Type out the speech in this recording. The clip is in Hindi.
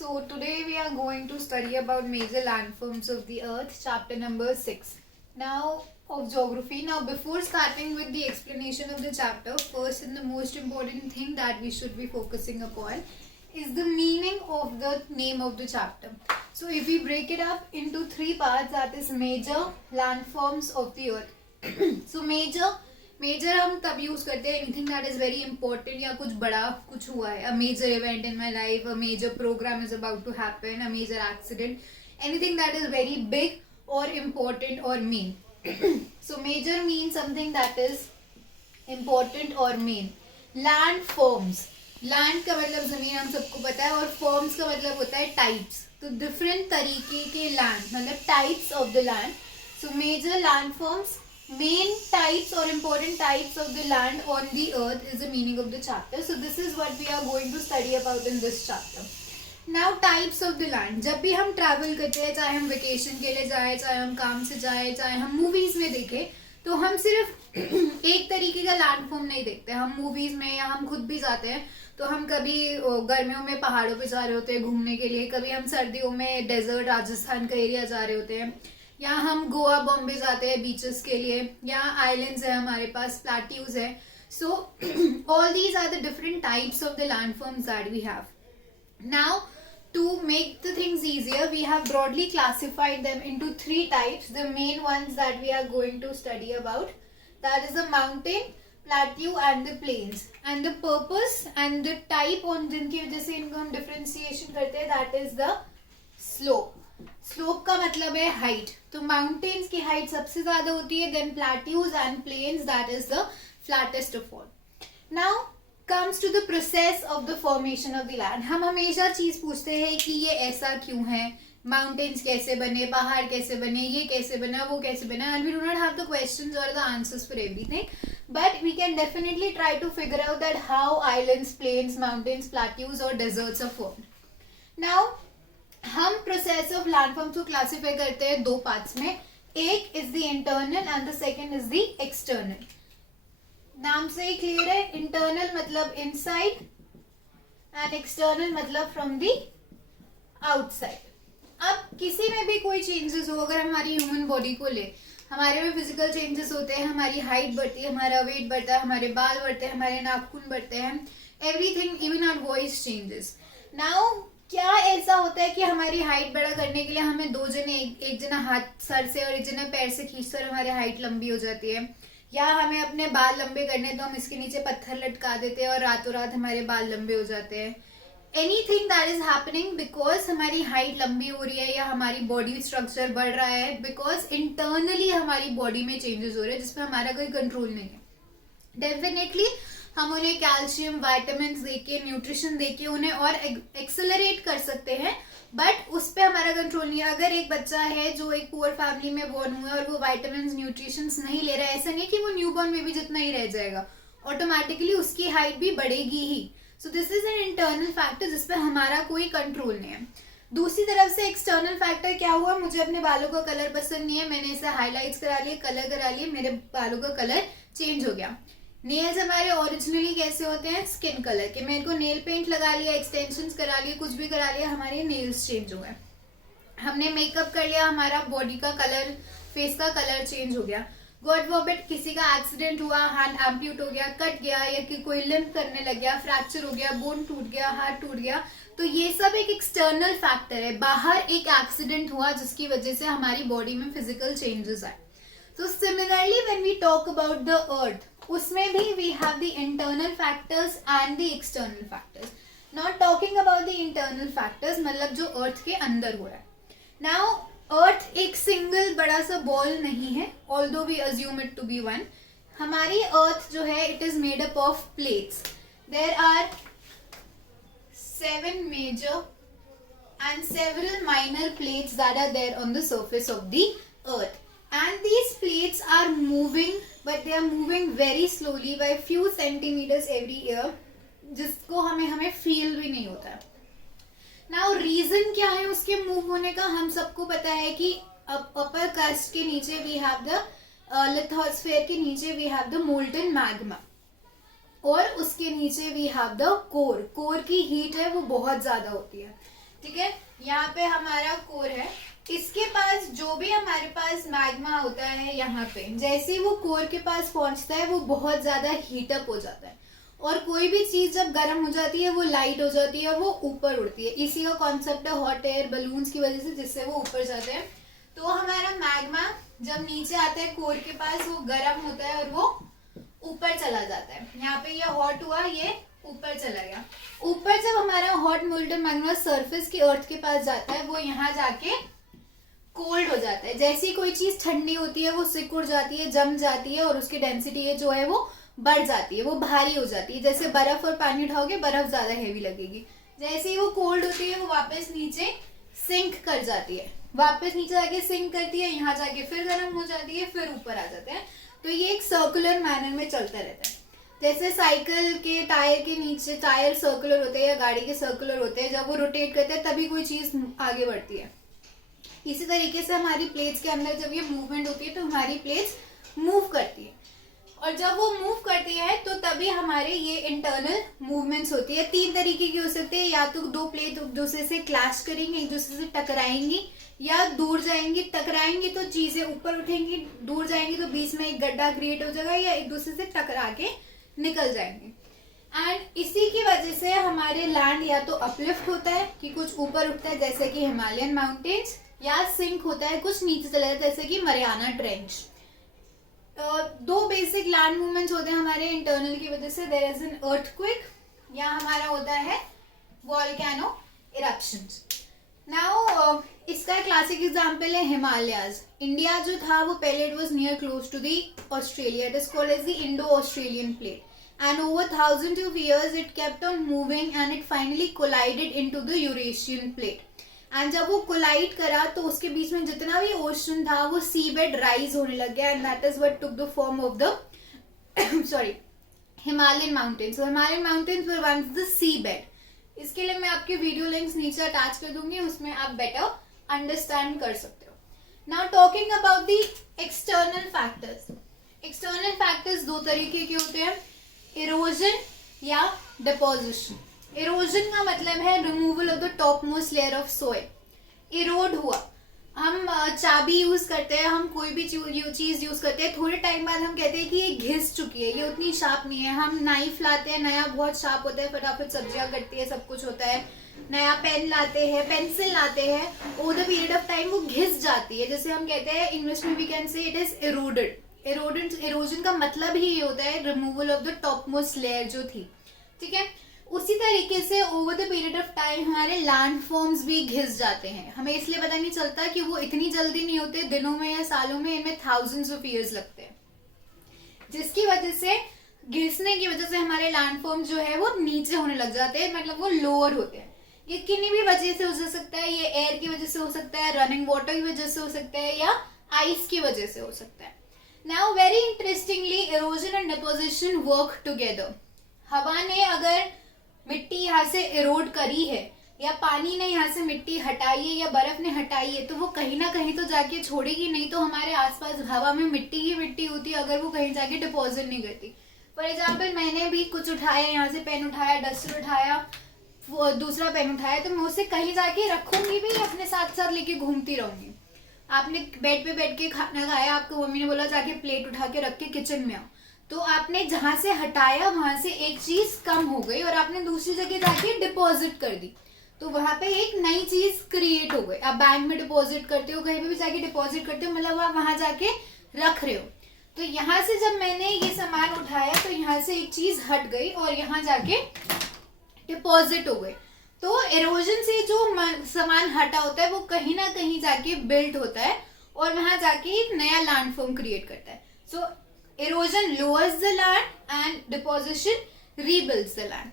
So today we are going to study about major landforms of the earth, chapter number 6. Now of geography. Now before starting with the explanation of the chapter, first and the most important thing that we should be focusing upon is the meaning of the name of the chapter. So if we break it up into three parts, that is major landforms of the earth. So major हम तब यूज करते हैं anything that is very important या कुछ बड़ा कुछ हुआ है, a major event in my life, a major programme is about to happen, a major accident, anything that is very big और इम्पोर्टेंट और main. So major mean something that is important और मेन. लैंड फॉर्म्स, लैंड का मतलब जमीन हम सबको पता है, और फॉर्म्स का मतलब होता है टाइप्स. तो डिफरेंट तरीके के लैंड मतलब types of the land. So major land forms, main types or important types of the land on the earth is the meaning of the chapter. So this is what we are going to study about in this chapter. Now types of the land. जब भी हम travel करते हैं, चाहे हम vacation के लिए जाए, चाहे हम काम से जाए, चाहे हम movies में देखें, तो हम सिर्फ एक तरीके का लैंड फॉर्म नहीं देखते. हम मूवीज में या हम खुद भी जाते हैं तो हम कभी गर्मियों में पहाड़ों पे जा रहे होते हैं घूमने के लिए, कभी हम सर्दियों में डेजर्ट राजस्थान का एरिया जा रहे होते हैं, या हम गोवा बॉम्बे जाते हैं बीचेस के लिए, या आइलैंड्स है हमारे पास, प्लेट्यूज है. So all these are the different types of the landforms that we have. Now to make the things easier, we have broadly classified them into three types. The main ones that we are going to study about, that is the mountain, plateau and the plains. And the purpose and the type on जिनकी वजह से इनको हम differentiation करते हैं, that is the slope. Slope का मतलब है हाइट. तो माउंटेन्स की हाइट सबसे ज्यादा होती है, then plateaus and plains that is the flattest of all. Now comes to the process of the formation of the land. हम हमेशा चीज पूछते हैं कि ये ऐसा क्यों है, माउंटेन्स कैसे बने, पहाड़ कैसे बने, ये कैसे बना, वो कैसे बना, and we do not have the questions और the answers for everything, but we can definitely try to figure out that how islands, plains, mountains, plateaus और डेजर्ट्स आर फॉर्म्ड. नाउ हम प्रोसेस ऑफ लैंडफॉर्म्स को क्लासिफाई करते हैं दो पार्ट्स में. एक is the internal and the second is the external. नाम से ही क्लियर है, इंटरनल मतलब इनसाइड एंड एक्सटर्नल मतलब फ्रॉम द आउटसाइड. अब किसी में भी कोई चेंजेस हो, अगर हमारी ह्यूमन बॉडी को ले, हमारे में फिजिकल चेंजेस होते हैं, हमारी हाइट बढ़ती है, हमारा वेट बढ़ता है, हमारे बाल बढ़ते हैं, हमारे नाखून बढ़ते हैं, everything, even our voice changes. Now क्या ऐसा होता है कि हमारी हाइट बड़ा करने के लिए हमें दो जने, एक जना हाथ सर से और एक जना पैर से खींचकर हमारी हाइट लंबी हो जाती है, या हमें अपने बाल लंबे करने तो हम इसके नीचे पत्थर लटका देते हैं और रातों रात हमारे बाल लंबे हो जाते हैं. Anything that is happening because हमारी हाइट लंबी हो रही है या हमारी बॉडी स्ट्रक्चर बढ़ रहा है, बिकॉज इंटरनली हमारी बॉडी में चेंजेस हो रहे हैं जिसमें हमारा कोई कंट्रोल नहीं है. डेफिनेटली हम उन्हें कैल्शियम, वाइटामिन देके, न्यूट्रिशन देके उन्हें और एक्सेलरेट कर सकते हैं, बट उस पर हमारा कंट्रोल नहीं है. अगर एक बच्चा है जो एक पुअर फैमिली में बोर्न हुआ है और वो वाइटामिन, न्यूट्रिशन नहीं ले रहा है, ऐसा नहीं कि वो न्यूबॉर्न बेबी जितना ही रह जाएगा, ऑटोमेटिकली उसकी हाइट भी बढ़ेगी ही. So this is an internal factor जिसपे हमारा कोई कंट्रोल नहीं है. दूसरी तरफ से एक्सटर्नल फैक्टर क्या हुआ, मुझे अपने बालों का कलर पसंद नहीं है, मैंने इसे हाईलाइट्स करा लिए, कलर करा लिए, मेरे बालों का कलर चेंज हो गया. नेल्स हमारे ओरिजिनली कैसे होते हैं, स्किन कलर के, मेरे को नेल पेंट लगा लिया, एक्सटेंशंस करा लिए, कुछ भी करा लिया, हमारे नेल्स चेंज हो गए. हमने मेकअप कर लिया, हमारा बॉडी का कलर, फेस का कलर चेंज हो गया. गॉड फॉरबिड किसी का एक्सीडेंट हुआ, हैंड एम्प्यूट हो गया, कट गया, या कि कोई लिम्प करने लग गया, फ्रैक्चर हो गया, बोन टूट गया, हार्ट टूट गया, तो ये सब एक एक्सटर्नल फैक्टर है. बाहर एक एक्सीडेंट हुआ जिसकी वजह से हमारी बॉडी में फिजिकल चेंजेस आए. So similarly when we talk about the earth, उसमें भी we have the internal factors and the external factors. Not talking about the internal factors, मतलब जो earth के अंदर हो रहा है. Now earth एक single बड़ा सा ball नहीं है, although we assume it to be one. हमारी earth जो है it is made up of plates. There are 7 major and several minor plates that are there on the surface of the earth. And these plates are moving, but they are moving very slowly by few centimeters every year, जिसको हमें फील भी नहीं होता है. Now reason क्या है उसके मूव होने का, हम सबको पता है कि अपर क्रस्ट के नीचे we have the लिथोस्फीयर के नीचे we have the molten magma, और उसके नीचे we have the core. Core की हीट है वो बहुत ज्यादा होती है. ठीक है, यहाँ पे हमारा कोर है, इसके पास जो भी हमारे पास मैग्मा होता है यहाँ पे, जैसे वो कोर के पास पहुंचता है वो बहुत ज्यादा हीटअप हो जाता है, और कोई भी चीज जब गर्म हो जाती है वो लाइट हो जाती है और वो ऊपर उड़ती है। इसी का कॉन्सेप्ट है हॉट एयर बलून्स की वजह से, जिससे वो ऊपर जाते हैं। तो हमारा मैग्मा जब नीचे आता है कोर के पास, वो गर्म होता है और वो ऊपर चला जाता है। यहाँ पे ये हॉट हुआ, ये ऊपर चला गया। ऊपर जब हमारा हॉट मोल्टन मैग्मा सरफेस की अर्थ के पास जाता है, वो यहाँ जाके कोल्ड हो जाता है। जैसे ही कोई चीज ठंडी होती है वो सिकुड़ जाती है, जम जाती है, और उसकी डेंसिटी जो है वो बढ़ जाती है, वो भारी हो जाती है। जैसे बर्फ और पानी उठाओगे, बर्फ ज्यादा हैवी लगेगी। जैसे ही वो कोल्ड होती है वो वापस नीचे सिंक कर जाती है, वापस नीचे जाके सिंक करती है, यहाँ जाके फिर गर्म हो जाती है, फिर ऊपर आ जाते हैं। तो ये एक सर्कुलर मैनर में चलता रहता है। जैसे साइकिल के टायर के नीचे टायर सर्कुलर होते हैं या गाड़ी के सर्कुलर होते हैं, जब वो रोटेट करते हैं तभी कोई चीज आगे बढ़ती है। इसी तरीके से हमारी प्लेट्स के अंदर जब ये मूवमेंट होती है तो हमारी प्लेट्स मूव करती है, और जब वो मूव करती है तो तभी हमारे ये इंटरनल मूवमेंट्स होती है। 3 तरीके की हो सकती है, या तो 2 प्लेट एक दूसरे से क्लैश करेंगी, एक दूसरे से टकराएंगी, या दूर जाएंगी। टकराएंगी तो चीजें ऊपर उठेंगी, दूर जाएंगी तो बीच में एक गड्ढा क्रिएट हो जाएगा, या एक दूसरे से टकरा के निकल जाएंगे। एंड इसी की वजह से हमारे लैंड या तो अपलिफ्ट होता है कि कुछ ऊपर उठता है जैसे कि हिमालयन माउंटेन्स, या सिंक होता है कुछ नीचे चला जाता है जैसे कि Mariana trench. 2 basic land movements होते हैं हमारे इंटरनल की वजह से। देयर इज एन अर्थक्वेक, या हमारा होता है वोल्केनो इरप्शंस। नाउ इसका क्लासिक एग्जांपल है हिमालयाज। इंडिया जो था वो पहले it was near close to the Australia, it is called as the Indo Australian plate, and over thousands of years it kept on moving and it finally collided into the Eurasian plate। and जब वो कोलाइड करा तो उसके बीच में जितना भी ओशन था वो सी बेड राइज होने लग गया, and that is what took the form of the sorry Himalayan mountains। so Himalayan mountains were once the sea bed। इसके लिए मैं आपके वीडियो लिंक्स नीचे अटैच कर दूंगी, उसमें आप बेटर अंडरस्टैंड कर सकते हो। Now talking about the external factors. External factors 2 तरीके के होते हैं, इरोजन या डिपोजिशन। इरोजन का मतलब है removal of the top most layer of soil. Erode हुआ, हम चाबी यूज करते हैं, हम कोई भी चीज यूज करते हैं, थोड़े टाइम बाद हम कहते हैं कि ये घिस चुकी है, ये उतनी शार्प नहीं है। हम नाइफ लाते हैं, नया बहुत शार्प होता है, फटाफट सब्जियां कटती है, सब कुछ होता है। नया पेन लाते हैं, पेंसिल लाते हैं, over the period of time वो घिस जाती है। जैसे हम कहते हैं इंग्लिश में we can say it is eroded. Erosion का मतलब ही ये होता है removal of the top most layer जो थी, ठीक है। उसी तरीके से over the period of time हमारे लैंड फॉर्म्स भी घिस जाते हैं। हमें इसलिए पता नहीं चलता कि वो इतनी जल्दी नहीं होते, दिनों में या सालों में, इनमें थाउजेंड्स ऑफ ईयर्स लगते हैं, जिसकी वजह से घिसने की वजह से हमारे लैंड फॉर्म जो है वो नीचे होने लग जाते हैं, मतलब वो लोअर होते हैं। ये किन्हीं भी वजह से हो सकता है, ये एयर की वजह से हो सकता है, रनिंग वाटर की वजह से हो सकता है, या आइस की वजह से हो सकता है। Now very interestingly erosion and deposition work together. हवा ने अगर मिट्टी यहाँ से इरोड करी है, या पानी ने यहाँ से मिट्टी हटाई है, या बर्फ ने हटाई है, तो वो कहीं ना कहीं तो जाके छोड़ेगी। नहीं तो हमारे आसपास हवा में मिट्टी ही मिट्टी होती है अगर वो कहीं जाके डिपॉजिट नहीं करती। फॉर एग्जाम्पल मैंने भी कुछ उठाया, यहाँ से पेन उठाया, डस्टर उठाया, वो दूसरा पेन उठाया, तो मैं उसे कहीं जाके रखूंगी भी, अपने साथ साथ लेके घूमती रहूंगी। आपने बेड पे बैठ के खाना खाया, आपको मम्मी ने बोला जाके प्लेट उठा के रख के किचन में आओ, तो आपने जहां से हटाया वहां से एक चीज कम हो गई और आपने दूसरी जगह जाके डिपॉजिट कर दी, तो वहां पे एक नई चीज क्रिएट हो गई। आप बैंक में डिपॉजिट करते हो, कहीं पे भी जाके डिपॉजिट करते हो, मतलब आप वहां जाके रख रहे हो। तो यहाँ से जब मैंने ये सामान उठाया तो यहाँ से एक चीज हट गई और यहाँ जाके डिपॉजिट हो गई। तो इरोजन से जो सामान हटा होता है वो कहीं ना कहीं जाके बिल्ड होता है और वहां जाके एक नया लैंडफॉर्म क्रिएट करता है। So erosion lowers the land and deposition rebuilds the land.